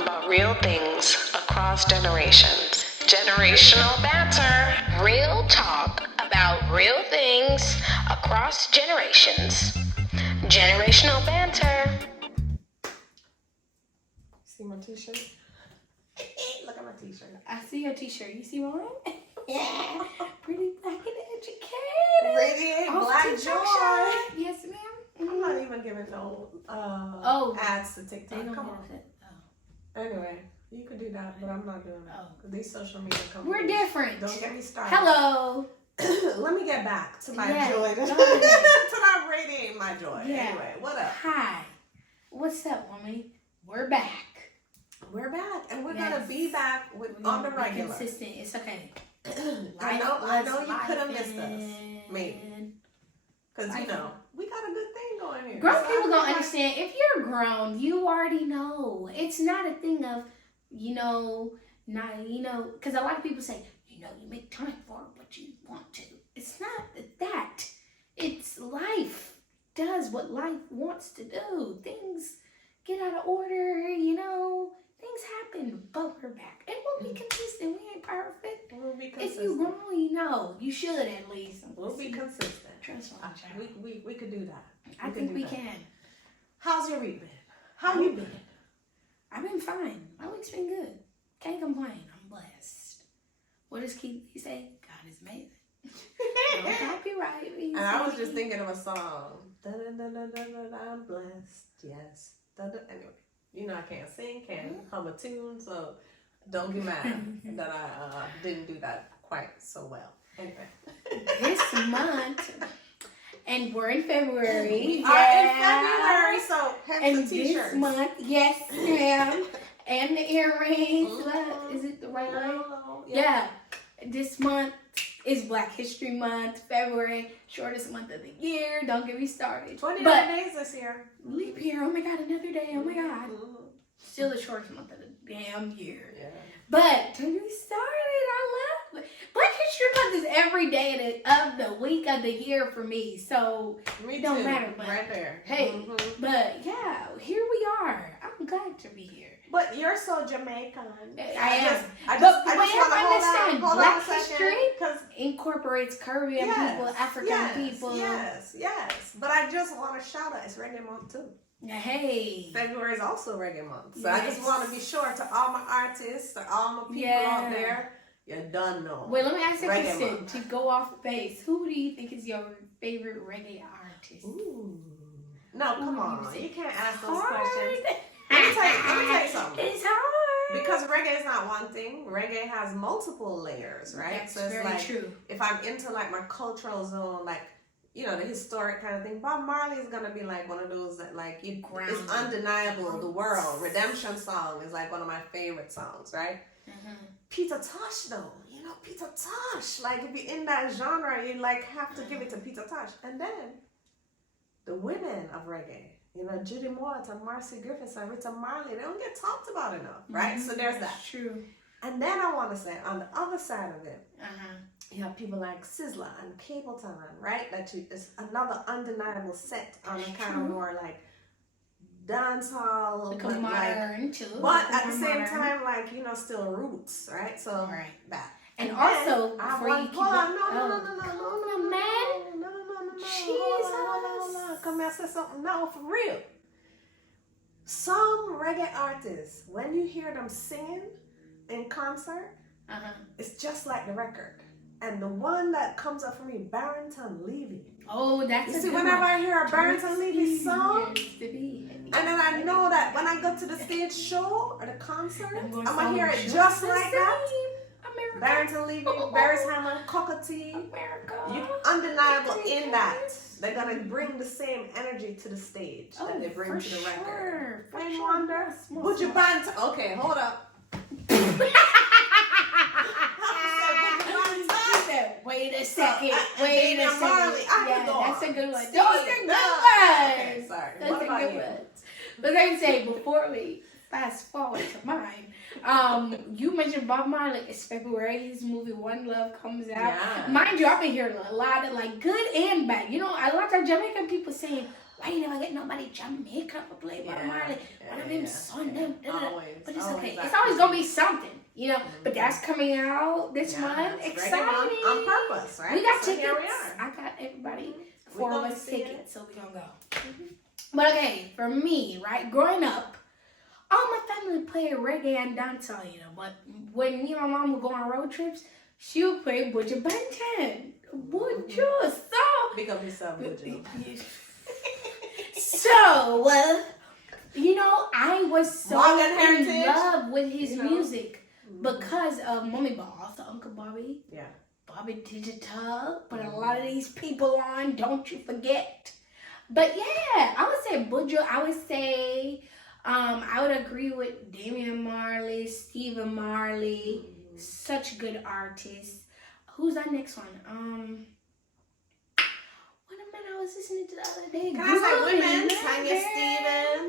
about real things across generations. Generational banter. Real talk about real things across generations. Generational banter. See my t-shirt? Look at my t-shirt. I see your t-shirt. You see mine? Yeah. Pretty black and educated. Radiate black joy. Yes, ma'am. I'm not even giving no ads to TikTok. They don't Come have on. it. Oh. Anyway, you could do that, but I'm not doing that. Oh. These social media companies. We're different. Don't get me started. Hello. Let me get back to my Yeah, joy. go to ahead. not radiate my joy. Yeah. Anyway, what up? Hi. What's up, woman? We're back. We're back, and we're Yes. gonna be back with on the Be regular. consistent. It's okay. I know you could have Life missed us, maybe, because you know we got a good thing going here. Grown So people I feel don't like- understand. If you're grown, you already know. It's not a thing of, because a lot of people say, you make time for what you want to. It's not that. It's life does what life wants to do. Things get out of order, things happen, but we're back. And we'll be consistent. We ain't perfect. We'll be If consistent. you grown, you should at least. We'll be consistent. Trust me. We could do that. I think we can. How's your week been? How you been? I've been fine. My week's been good. Can't complain. I'm blessed. What does Keith say? God is amazing. No copyright. And I was just thinking of a song. I'm blessed. Yes. Anyway, I can't sing, can't hum a tune, so don't be mad that I didn't do that quite so well. Anyway. This month, and we're in February. We are in February, so hence And the t-shirts. this month, yes, ma'am. And the earrings. Mhm. Is it the right way? Oh, Yeah. This month is Black History Month. February, shortest month of the year. Don't get me started. 29 days this year. Leap year. Oh my God, another day. Oh my God. Mhm. Still the shortest month of the damn year. Yeah. But don't get me started. I love Black History Month is every day of the week of the year for me. So Me it don't too. matter. But Right there. hey, Mhm. but yeah, here we are. I'm glad to be here. But you're so Jamaican. I am. I just But want you to understand, hold Black on a second, history because incorporates Caribbean people, African people. Yes. But I just want to shout out, it's Reggae Month too. Hey. February is also Reggae Month. So I just Yes. want to be sure to all my artists, to all my people out there, you done know. Wait, let me ask you a Reggae question Month. to go off base. Who do you think is your favorite reggae artist? Ooh. No, come Ooh, on. you You can't ask those hard. questions. Let me tell you something. It's hard. Because reggae is not one thing. Reggae has multiple layers, right? That's so it's very like, true. if I'm into like my cultural zone, like, the historic kind of thing, Bob Marley is gonna be like one of those that like it's Grounded. undeniable. The World Redemption song is like one of my favorite songs, right? Mm-hmm. Peter Tosh though, Peter Tosh. Like if you're in that genre, you like have to give it to Peter Tosh. And then the women of reggae, Judy Moore and Marcy Griffiths and Rita Marley, they don't get talked about enough, right? So there's that. That's true. And then I want to say on the other side of it, Uh-huh. you have people like Sizzla and Capleton, right? It's another undeniable set on a kind of more like dancehall, Become but like, modern too. but Become at the same modern. time, like still roots, right? So Right. that. And then also, I before want- you keep hold on, going- no, oh, man. No. Jesus. Come here, say something. No, for real. Some reggae artists, when you hear them singing in concert, Uh-huh. it's just like the record. And the one that comes up for me, Barrington Levy. Oh, that's You a see, good whenever one. I hear a Barrington Levy song, Used to be. and then I know that when I go to the stage show or the concert, I'm gonna going to hear it sound just the like that. same. America. Barrington Levy, Barry's Hammer, Cockatee. America. You undeniable in that. They're going to bring the same energy to the stage that they bring for to the record. sure. I wonder. Would you Banter? Okay, hold up. Wait a second. Wait a Damian second. Marley, I Yeah, could go that's on. a good one. Steve, Those are good no. ones. Okay, sorry. Those What are about good you? ones. But like I say, before we fast forward to mine, you mentioned Bob Marley. It's February. His movie One Love comes out. Yeah. Mind you, I've been hearing a lot of like good and bad. A lot of Jamaican people saying, why you never get nobody Jamaica for play by Marley? One of them son them. Always, but it's always okay. that. It's always gonna be something, you know. But that's coming out this month. It's Exciting. on purpose, right? We got so tickets. Here we are. I got everybody. We 4 of gonna us see it. tickets, so we gonna go. But okay, for me, right, growing up, all my family played reggae and dancehall, you know. But when me and my mom would go on road trips, she would play Buju Banton. Buju, so. Big up yourself, Buju. So, you know, I was so Morgan in Heritage. love with his music Mhm. because of Mommy Boss, Uncle Bobby, Yeah. Bobby Digital, put a lot of these people on, don't you forget. But yeah, I would say Buju, I would say, I would agree with Damian Marley, Stephen Marley, such good artists. Who's that next one? What a man I was listening to the other day. Can I say women? Groovy, Tanya yeah.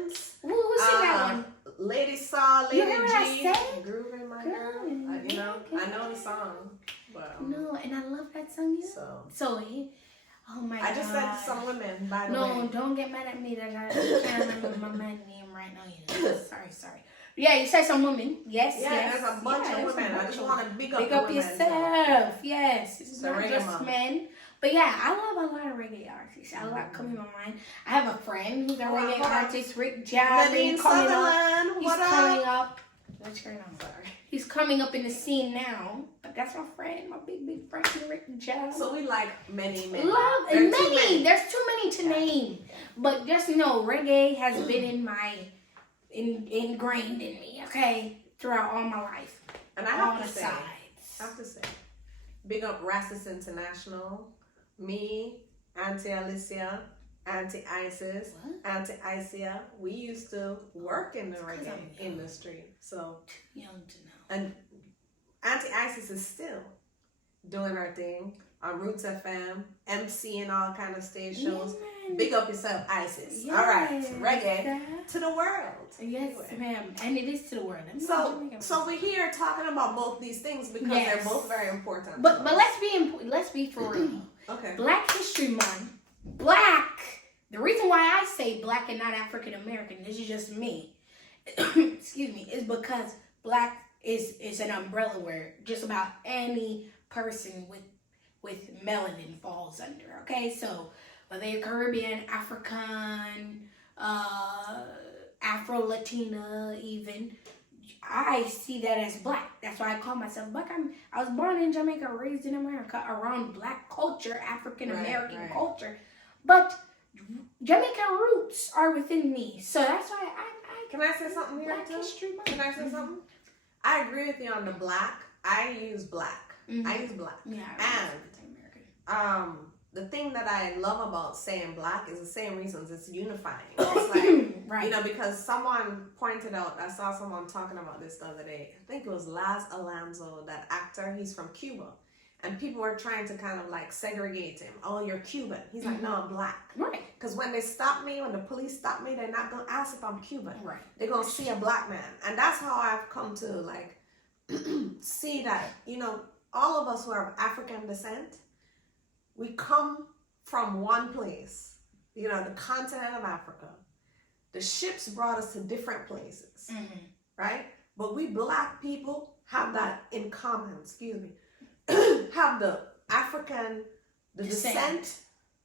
Stevens. Who sang that one? Lady Saw, Lady You heard what I G. said? Grooving my Girl, girl. You know, okay. I know the song. But, No, and I love that song. So he, oh my god. I just said some women, by the way. No, don't get mad at me that I can't remember my man's name right now. You know, sorry. Yeah, you said some women. Yes, Yeah, yes. there's a bunch of women. I just want to big up Big the up women. yourself. Yes, it's So not reggae just mom. men. But yeah, I love a lot of reggae artists. A lot coming to my mind. I have a friend who's a Hold on, reggae hold on. artist, Rick Jab. Nadine coming up. Sutherland, He's what coming up? up. What's going on? Sorry. He's coming up in the scene now. But that's my friend, my big friend, Rick Jab. So we like many men. Love There are and too many. many. There's too many to name. But just know, reggae has been in my ingrained in me. Okay, throughout all my life. And I all have the to say, sides. big up Rastus International, me, Auntie Alicia, Auntie Isis, What? Auntie Isia. We used to work in the It's 'cause reggae I'm young. industry. So, Young to know. and Auntie Isis is still doing her thing on Roots FM, MC and all kind of stage shows. Yeah, man. Big up yourself, Isis. Yes, All right, reggae that- to the world. Yes, Anyway. ma'am. And it is to the world. So we're here talking about both these things because Yes. they're both very important. But to but us. let's be for real. Okay. Black History Month. Black. The reason why I say black and not African American, this is just me. Excuse me, is because black is an umbrella where just about any person with melanin falls under. Okay, so whether you're Caribbean, African, Afro Latina, even. I see that as black. That's why I call myself black. I was born in Jamaica, raised in America, around black culture, African American Right. culture. But Jamaican roots are within me. So that's why I Can I say something here Black too? History Month. Can I say something? I agree with you on the black. I use black. Mhm. I use black. Yeah, And American. the thing that I love about saying black is the same reasons it's unifying. It's like, Right. you know, because someone pointed out, I saw someone talking about this the other day. I think it was Laz Alonso, that actor. He's from Cuba. And people were trying to kind of like segregate him. Oh, you're Cuban. He's like, no, I'm black. Right. Because when they stop me, when the police stop me, they're not going to ask if I'm Cuban. Right. They're going to see a black man. And that's how I've come to like see that, you know, all of us who are of African descent, we come from one place, you know, the continent of Africa. The ships brought us to different places, right? But we black people have that in common, have the African, the descent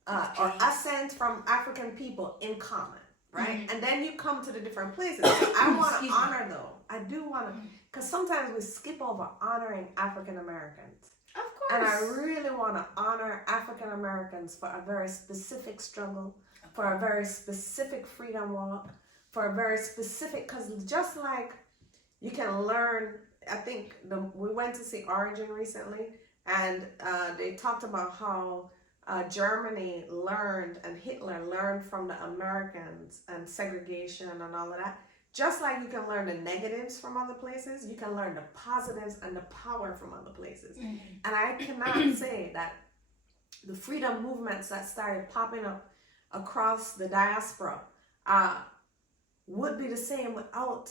or ascent from African people in common, right? And then you come to the different places. I want to honor though. I do want to, because sometimes we skip over honoring African Americans. Of course. And I really want to honor African Americans for a very specific struggle, for a very specific freedom walk, for a very specific, because just like you can learn, I think we went to see Origin recently, and they talked about how Germany learned and Hitler learned from the Americans and segregation and all of that. Just like you can learn the negatives from other places, you can learn the positives and the power from other places. And I cannot say that the freedom movements that started popping up across the diaspora would be the same without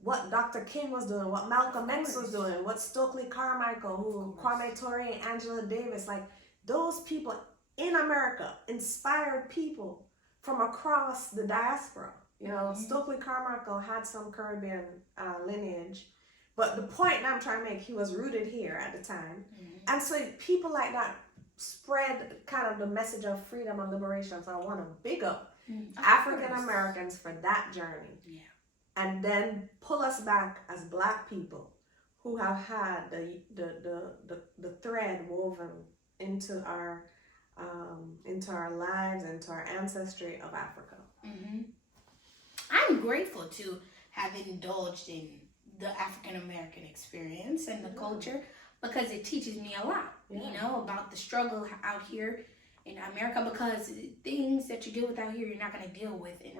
what Dr. King was doing, what Malcolm X was doing, what Stokely Carmichael, Kwame Ture, Angela Davis, like those people in America inspired people from across the diaspora. You know, Stokely Carmichael had some Caribbean lineage, but the point I'm trying to make, he was rooted here at the time. And so people like that spread kind of the message of freedom and liberation. So I want to big up African Americans for that journey. Yeah. And then pull us back as Black people who have had the thread woven into our lives, into our ancestry of Africa. I'm grateful to have indulged in the African American experience and the culture, because it teaches me a lot, you know, about the struggle out here in America, because things that you deal with out here, you're not going to deal with in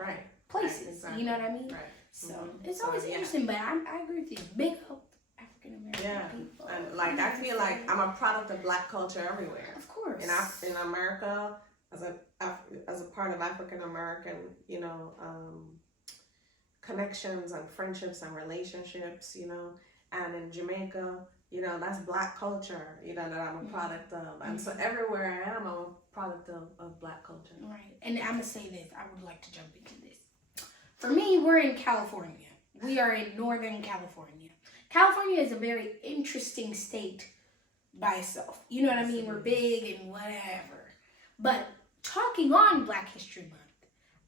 places. Exactly. You know what I mean? So it's always interesting, but I agree with you. Big up African American people. And like I feel like I'm a product of Black culture everywhere. Of course. In America, as a part of African American, you know, connections and friendships and relationships, you know, and in Jamaica, you know, that's Black culture, you know, that I'm a product of. And so everywhere I am, I'm a product of Black culture. Right. And I'm going to say this. I would like to jump into this. For me, we're in California. We are in Northern California. California is a very interesting state by itself. You know what I mean? We're big and whatever. But talking on Black History Month,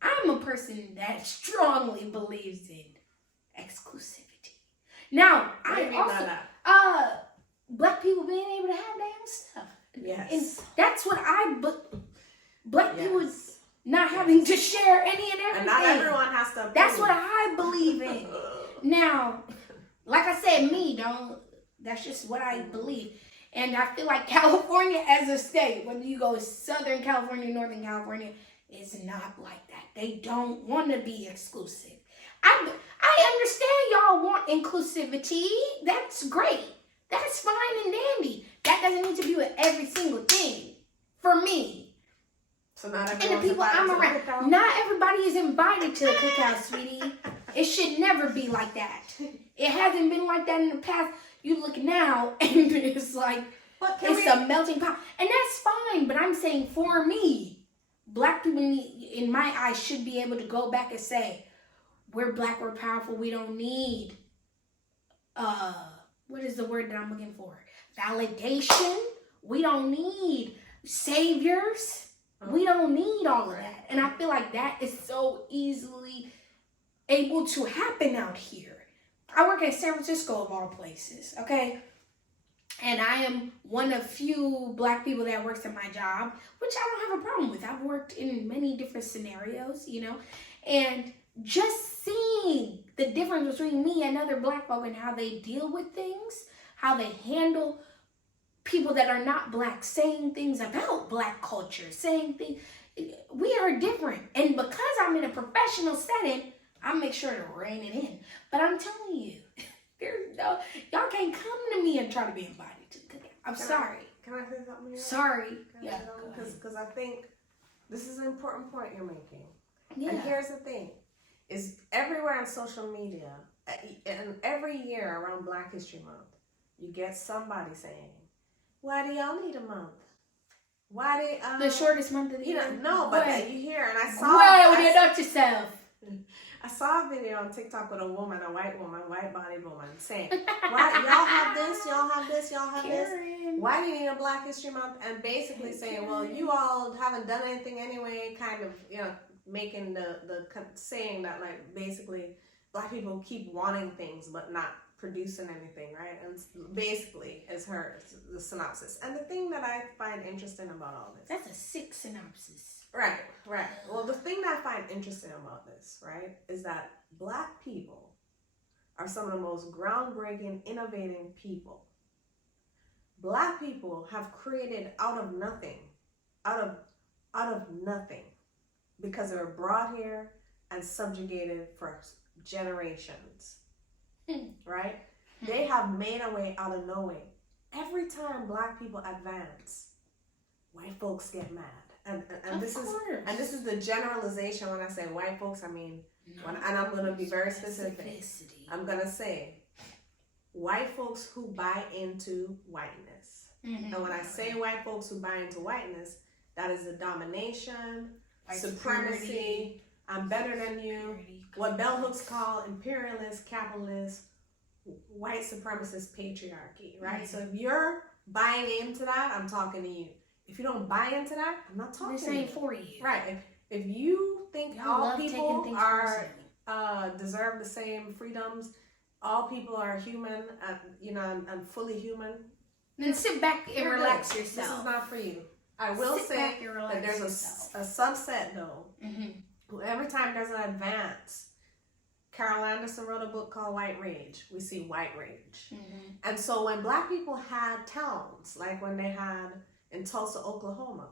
I'm a person that strongly believes in exclusivity. Now, I also Black people being able to have their own stuff. Yes. And that's what Black people not having to share any and everything. And not everyone has to. That's what I believe in. Now, like I said, that's just what I believe. And I feel like California as a state, whether you go Southern California, Northern California, is not like that. They don't want to be exclusive. I understand y'all want inclusivity. That's great. That's fine and dandy. That doesn't need to be with every single thing. For me. So not and the people I'm around. Not everybody is invited to the cookout, sweetie. It should never be like that. It hasn't been like that in the past. You look now and it's like, it's a melting pot. And that's fine, but I'm saying for me, Black people, in my eyes, should be able to go back and say, we're Black, we're powerful, we don't need, what is the word that I'm looking for? Validation. We don't need saviors. We don't need all of that. And I feel like that is so easily able to happen out here. I work in San Francisco of all places, okay? And I am one of few Black people that works at my job, which I don't have a problem with. I've worked in many different scenarios, you know? And just seeing the difference between me and other Black folk and how they deal with things, how they handle people that are not Black, saying things about Black culture, saying things, we are different. And because I'm in a professional setting, I make sure to rein it in. But I'm telling you, y'all can't come to me and try to be invited to the cookout. I'm sorry. Can I say something here? Sorry. Because I think this is an important point you're making. Yeah. And here's the thing. Is everywhere on social media, and every year around Black History Month, you get somebody saying, why do y'all need a month? Why do the shortest month of the year? No, but you hear, and I saw. Well, you know yourself. I saw a video on TikTok with a white-bodied woman, saying, "Why y'all have this? Y'all have this? Y'all have this? Why do you need a Black History Month?" And basically saying, "Well, you all haven't done anything anyway." Kind of, you know, making the saying that like basically Black people keep wanting things but not producing anything, right? And basically is the synopsis. And the thing that I find interesting about all this, that's a sick synopsis. Right. Well, the thing that I find interesting about this, right, is that Black people are some of the most groundbreaking, innovating people. Black people have created out of nothing, because they were brought here and subjugated for generations. Right? They have made a way out of no way. Every time Black people advance, white folks get mad. And this is the generalization. When I say white folks, I mean, and I'm going to be very specific. I'm going to say white folks who buy into whiteness. And when I say white folks who buy into whiteness, that is the domination, White supremacy, I'm better than you, what bell hooks call imperialist, capitalist, white supremacist patriarchy, right? Mm-hmm. So if you're buying into that, I'm talking to you. If you don't buy into that, I'm not talking this to you. ain't for you. Right. If you think Y'all all love taking people things are personally. deserve the same freedoms, all people are human, and fully human, Then sit back and you're relax good. yourself. This is not for you. I will Sit say back and relax that there's yourself. a subset though. Mm-hmm. Who every time there's an advance, Carol Anderson wrote a book called White Rage. We see white rage. Mm-hmm. And so when black people had towns, like when they had in Tulsa, Oklahoma,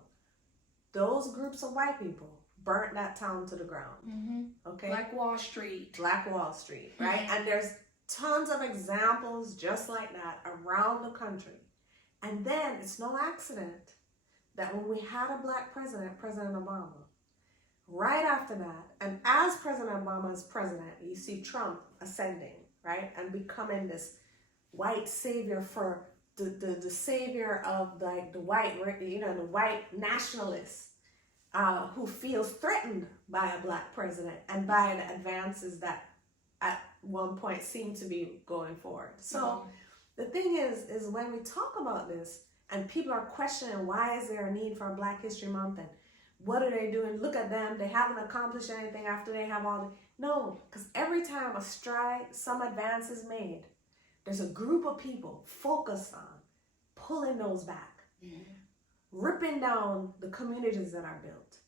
those groups of white people burnt that town to the ground. Mm-hmm. Okay? Black Wall Street. Black Wall Street, right? Mm-hmm. And there's tons of examples just like that around the country. And then it's no accident that when we had a black president, President Obama, right after that, and as President Obama is president, you see Trump ascending, right? And becoming this white savior for the savior of the white, the white nationalists who feels threatened by a black president and by the advances that at one point seem to be going forward. So the thing is when we talk about this and people are questioning why is there a need for a Black History Month and what are they doing? Look at them. They haven't accomplished anything after they have all the... No, because every time a stride, some advance is made, there's a group of people focused on pulling those back, ripping down the communities that are built,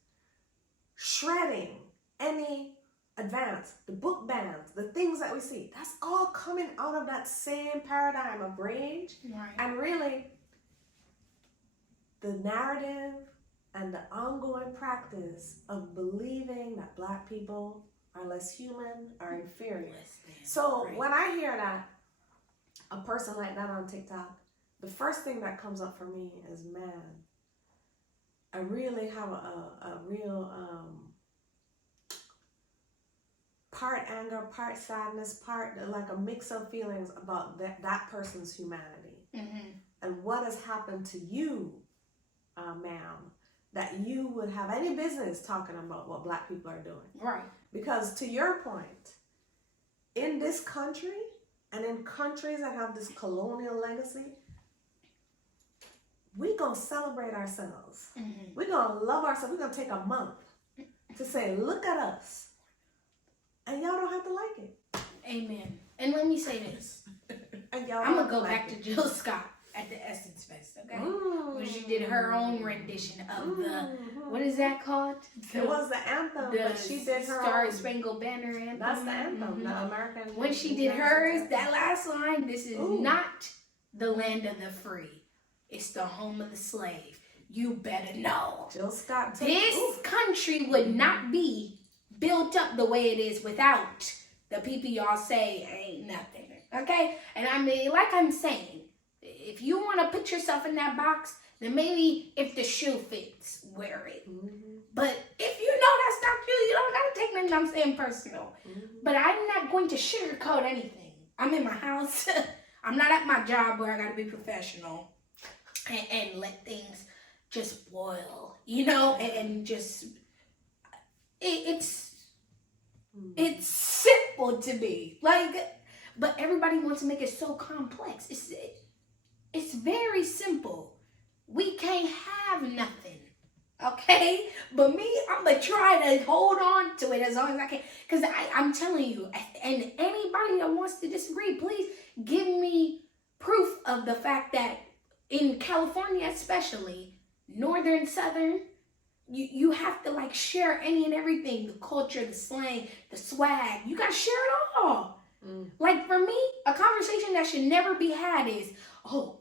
shredding any advance, the book bans, the things that we see. That's all coming out of that same paradigm of rage. Right. And really, the narrative and the ongoing practice of believing that black people are less human, are inferior. So when I hear that, a person like that on TikTok, the first thing that comes up for me is, man, I really have a real part anger, part sadness, part like a mix of feelings about that person's humanity. Mm-hmm. And what has happened to you, ma'am, that you would have any business talking about what black people are doing. Right. Because to your point, in this country and in countries that have this colonial legacy, we're going to celebrate ourselves. Mm-hmm. We're going to love ourselves. We're going to take a month to say, look at us. And y'all don't have to like it. Amen. And let me say this. And y'all I'm going don't to go like back it. to Jill Scott at the Essence Fest, okay? When she did her own rendition of the, what is that called? It was the anthem, but she did her Star own. Spangled Banner anthem. That's the anthem, Mm-hmm. the American. When she did hers, that last line, this is not the land of the free. It's the home of the slave. You better know. Jill Scott. This country would not be built up the way it is without the people y'all say ain't nothing. Okay? And I mean, like I'm saying, if you want to put yourself in that box, then maybe if the shoe fits, wear it. Mm-hmm. But if you know that's not you, you don't got to take nothing I'm saying personal. Mm-hmm. But I'm not going to sugarcoat anything. I'm in my house. I'm not at my job where I got to be professional and let things just boil, and just, it's simple to me. But everybody wants to make it so complex. It's very simple. We can't have nothing, okay? But me, I'm going to try to hold on to it as long as I can. Because I'm telling you, and anybody that wants to disagree, please give me proof of the fact that in California especially, northern, southern, you have to share any and everything. The culture, the slang, the swag. You got to share it all. Like for me, a conversation that should never be had is, oh,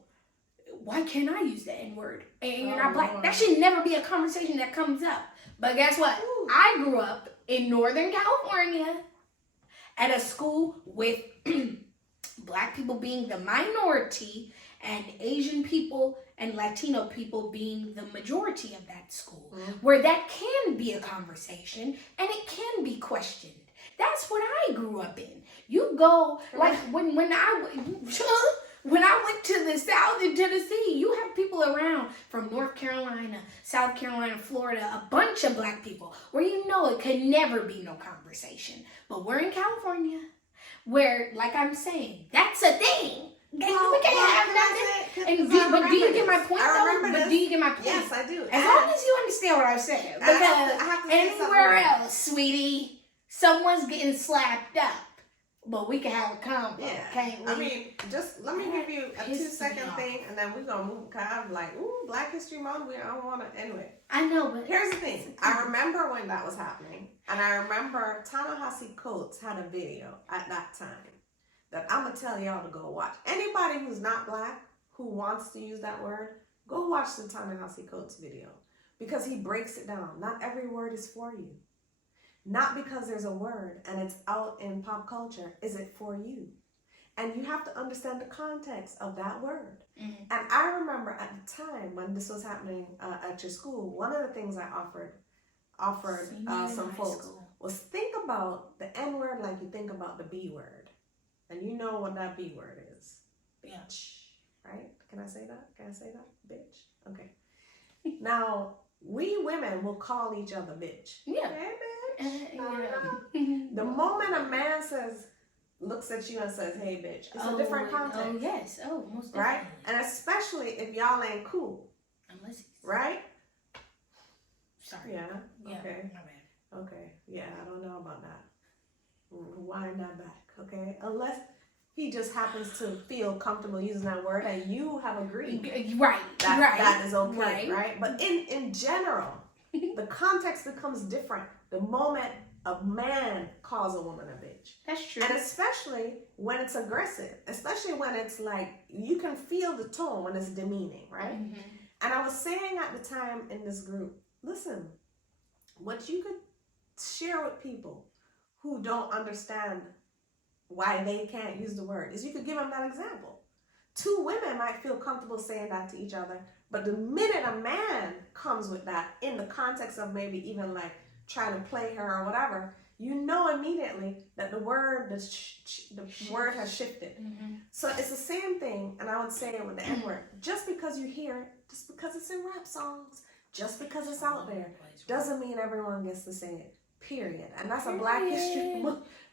why can't I use the N-word? And you're not black. Lord. That should never be a conversation that comes up. But guess what? Ooh. I grew up in Northern California at a school with black people being the minority and Asian people and Latino people being the majority of that school, where that can be a conversation and it can be questioned. That's what I grew up in. You go, like, when I, When I went to the South in Tennessee, you have people around from North Carolina, South Carolina, Florida, a bunch of black people where you know it could never be no conversation. But we're in California where, like I'm saying, that's a thing. And we can't have nothing. But do you get my point though? But do you get my point? Yes, I do. As long as you understand what I'm saying. Because I have to say anywhere else, sweetie, someone's getting slapped up. But we can have a combo, can't we? I mean, just let me give you a 2-second thing, and then we're going to move, because I'm like, ooh, Black History Month, I don't want to, anyway. I know, but... Here's the thing. I remember when that was happening, and I remember Ta-Nehisi Coates had a video at that time that I'm going to tell y'all to go watch. Anybody who's not black, who wants to use that word, go watch the Ta-Nehisi Coates video, because he breaks it down. Not every word is for you. Not because there's a word and it's out in pop culture, is it for you? And you have to understand the context of that word. Mm-hmm. And I remember at the time when this was happening at your school, one of the things I offered some folks was think about the N word like you think about the B word. And you know what that B word is. Bitch. Right? Can I say that? Bitch? Okay. Now, we women will call each other bitch. Yeah. Hey, bitch. The moment a man looks at you and says, hey, bitch, it's a different context. Oh, yes. Oh, most definitely. Right? And especially if y'all ain't cool. Unless he's... Right? Sorry. Yeah? Yeah, okay. my bad. Okay. Yeah, I don't know about that. Wind that back, okay? Unless he just happens to feel comfortable using that word and you have agreed. Right. That is okay, right? But in general, the context becomes different the moment a man calls a woman a bitch. That's true. And especially when it's aggressive, especially when it's like, you can feel the tone when it's demeaning, right? Mm-hmm. And I was saying at the time in this group, listen, what you could share with people who don't understand why they can't use the word is you could give them that example. Two women might feel comfortable saying that to each other, but the minute a man comes with that in the context of maybe even like trying to play her or whatever, you know immediately that the word word has shifted. Mm-hmm. So it's the same thing, and I would say it with the N-word. Just because you hear it, just because it's in rap songs, just because it's out there, doesn't mean everyone gets to say it. Period. And that's a Black History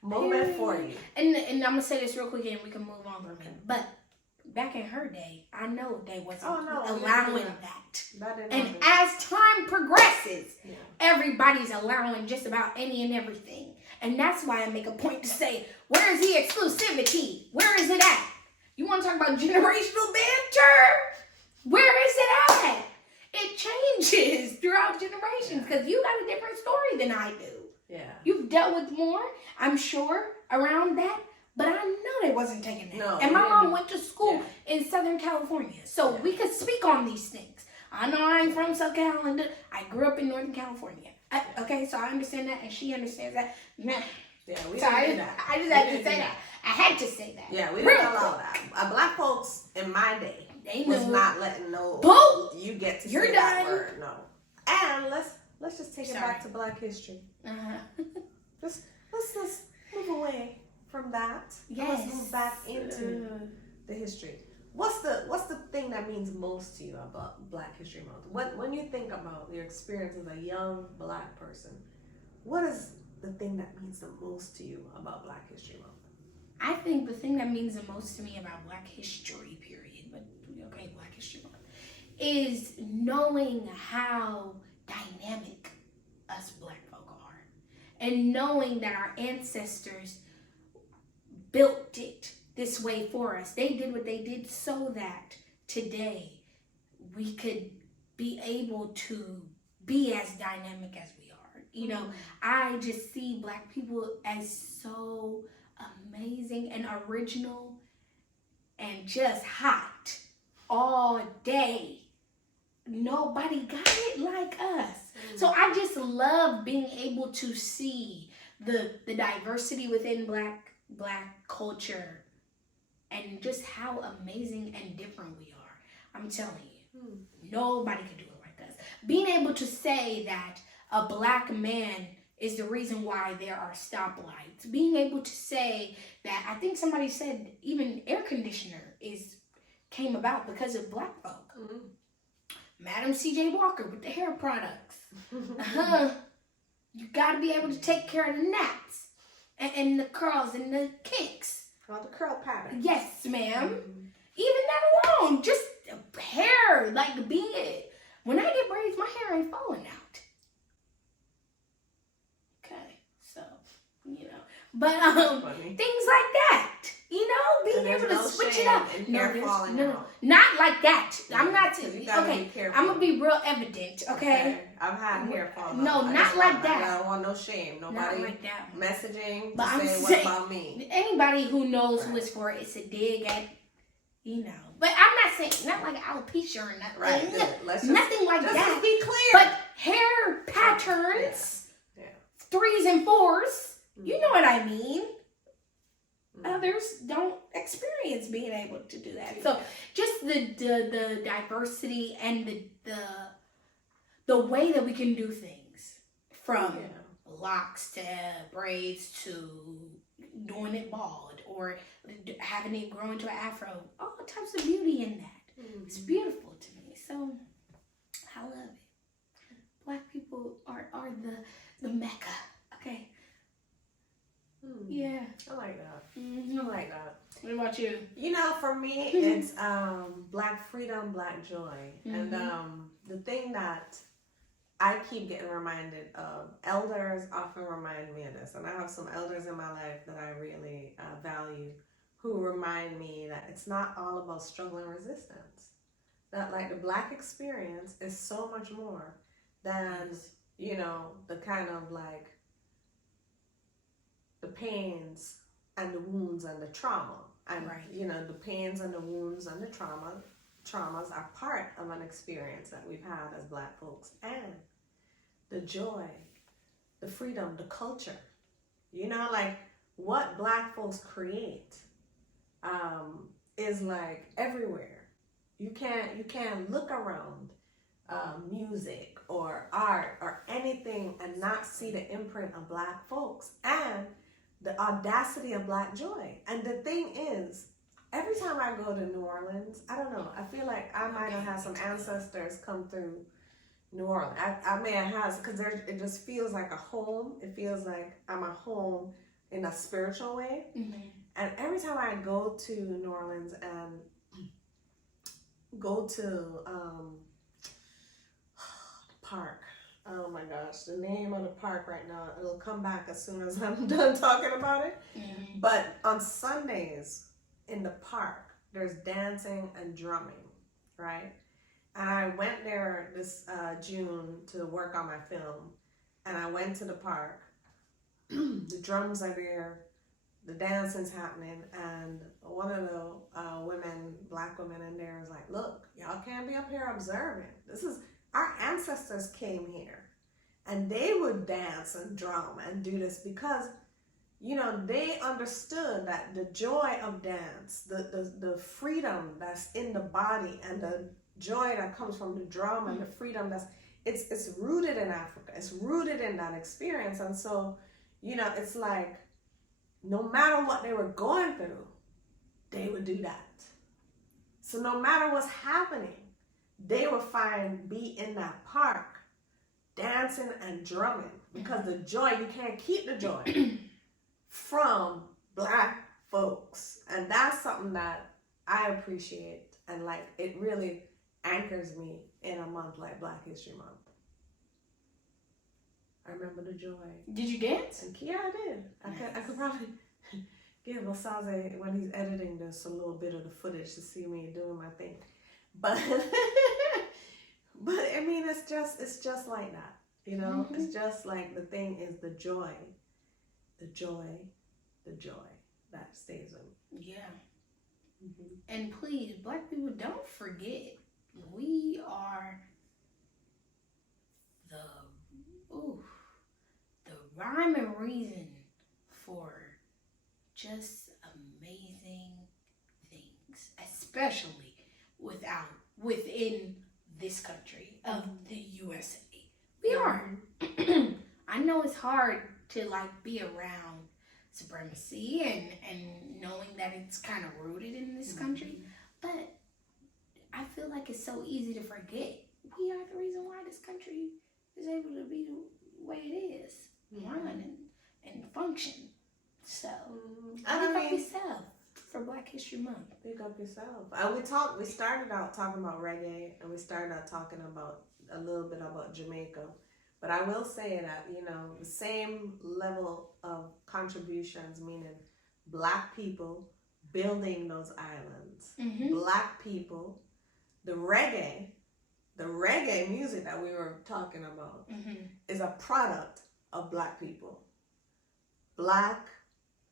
moment for you. And I'm gonna say this real quick, and we can move on from it. But back in her day, I know they wasn't allowing that. And as time progresses, everybody's allowing just about any and everything. And that's why I make a point to say, where is the exclusivity? Where is it at? You want to talk about generational banter? Where is it at? It changes throughout generations because you got a different story than I do. Yeah. You've dealt with more, I'm sure, around that. But I know they wasn't taking that. No, and my mom went to school in Southern California. So we could speak on these things. I know I ain't from South Carolina. I grew up in Northern California. Okay, so I understand that, and she understands that. Nah. Yeah, we so didn't do that. I just had to say that. I had to say that. Yeah, we didn't allow that. Black folks in my day was not letting you get to say that word. No. And let's just take it back to Black history. Let's move away from that. Yes. Let's move back into the history. What's the thing that means most to you about Black History Month? When you think about your experience as a young Black person, what is the thing that means the most to you about Black History Month? I think the thing that means the most to me about Black history, period, but okay, Black History Month, is knowing how dynamic us Black folk are. And knowing that our ancestors built it this way for us. They did what they did so that today we could be able to be as dynamic as we are. You know, I just see Black people as so amazing and original and just hot all day. Nobody got it like us. So I just love being able to see the diversity within Black culture and just how amazing and different we are. I'm telling you, nobody can do it like us. Being able to say that a Black man is the reason why there are stoplights. Being able to say that, I think somebody said even air conditioner is came about because of black folk. Mm-hmm. Madam C.J. Walker with the hair products. You got to be able to take care of the naps and the curls and the kinks. All the curl patterns. Yes, ma'am. Mm-hmm. Even that alone, just hair, like being. When I get braids, my hair ain't falling out. Okay, so but things like that. Being able to switch it up. No, not like that. Yeah, I'm not. Okay, I'm gonna be real evident. Okay. I've had hair fall out. No, not like that. I don't want no shame. Nobody not like that. Messaging But to I'm say saying, what about me. Anybody who knows who it's for, it's a dig at. But I'm not saying not like alopecia or nothing. Right. Good. Let's nothing like just that. Be clear. But hair patterns, 3s and 4s. You know what I mean. Others don't experience being able to do that. So just the diversity and the way that we can do things, from locks to braids to doing it bald or having it grow into an afro, all types of beauty in that. It's beautiful to me. So I love it. Black people are the mecca. Okay. Yeah. I like that. Mm-hmm. I like that. What about you? For me, it's Black freedom, Black joy. Mm-hmm. And the thing that I keep getting reminded of, elders often remind me of this. And I have some elders in my life that I really value, who remind me that it's not all about struggle and resistance. That the Black experience is so much more than, the kind of the pains and the wounds and the trauma. And, the pains and the wounds and the traumas are part of an experience that we've had as Black folks. And the joy, the freedom, the culture, what Black folks create is everywhere. You can't look around music or art or anything and not see the imprint of Black folks and the audacity of Black joy. And the thing is, every time I go to New Orleans, I don't know, I feel like I might have had some ancestors come through New Orleans. I may have had, because it just feels like a home. It feels like I'm a home in a spiritual way. Mm-hmm. And every time I go to New Orleans and go to the park. Oh my gosh, the name of the park right now, it'll come back as soon as I'm done talking about it. Mm-hmm. But on Sundays in the park, there's dancing and drumming, right? And I went there this June to work on my film, and I went to the park. The drums are there, the dancing's happening, and one of the Black women in there is like, look, y'all can't be up here observing. Our ancestors came here and they would dance and drum and do this because, they understood that the joy of dance, the freedom that's in the body and the joy that comes from the drum and the freedom it's rooted in Africa. It's rooted in that experience. And so, it's no matter what they were going through, they would do that. So no matter what's happening, they will be in that park dancing and drumming, because the joy, you can't keep the joy from Black folks. And that's something that I appreciate, and it really anchors me in a month like Black History Month. I remember the joy. Did you dance? Yeah, I did. I could probably give Osaze, when he's editing this, a little bit of the footage to see me doing my thing. But I mean, it's just like that, Mm-hmm. It's just the thing is the joy that stays with me. Yeah. Mm-hmm. And please, Black people, don't forget, we are the rhyme and reason for just amazing things, especially within this country of the USA. We are. I know it's hard to be around supremacy and knowing that it's kind of rooted in this country, but it's so easy to forget. We are the reason why this country is able to be the way it is, run and function. So, pick up yourself for Black History Month. Pick up yourself. We started out talking about reggae, and we started out talking about a little bit about Jamaica. But I will say that, the same level of contributions, meaning Black people building those islands, Black people, the reggae music that we were talking about is a product of Black people. Black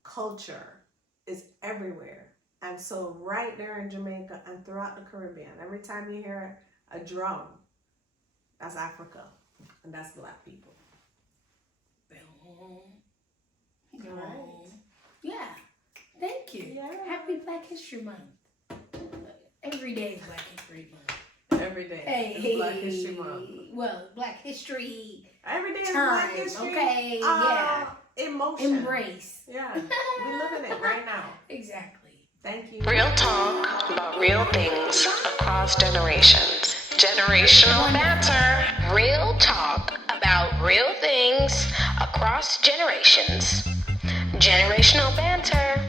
culture is everywhere. And so right there in Jamaica and throughout the Caribbean, every time you hear a drum, that's Africa. And that's Black people. All right. Yeah. Thank you. Yeah. Happy Black History Month. Every day is Black History Month. Every day is Black History Month. Well, Black History. Every day is Time, Black History. okay, yeah. Emotion. Embrace. Yeah. We live in it right now. Exactly. Thank you. Real talk about real things across generations. Generational banter. Real talk about real things across generations. Generational banter.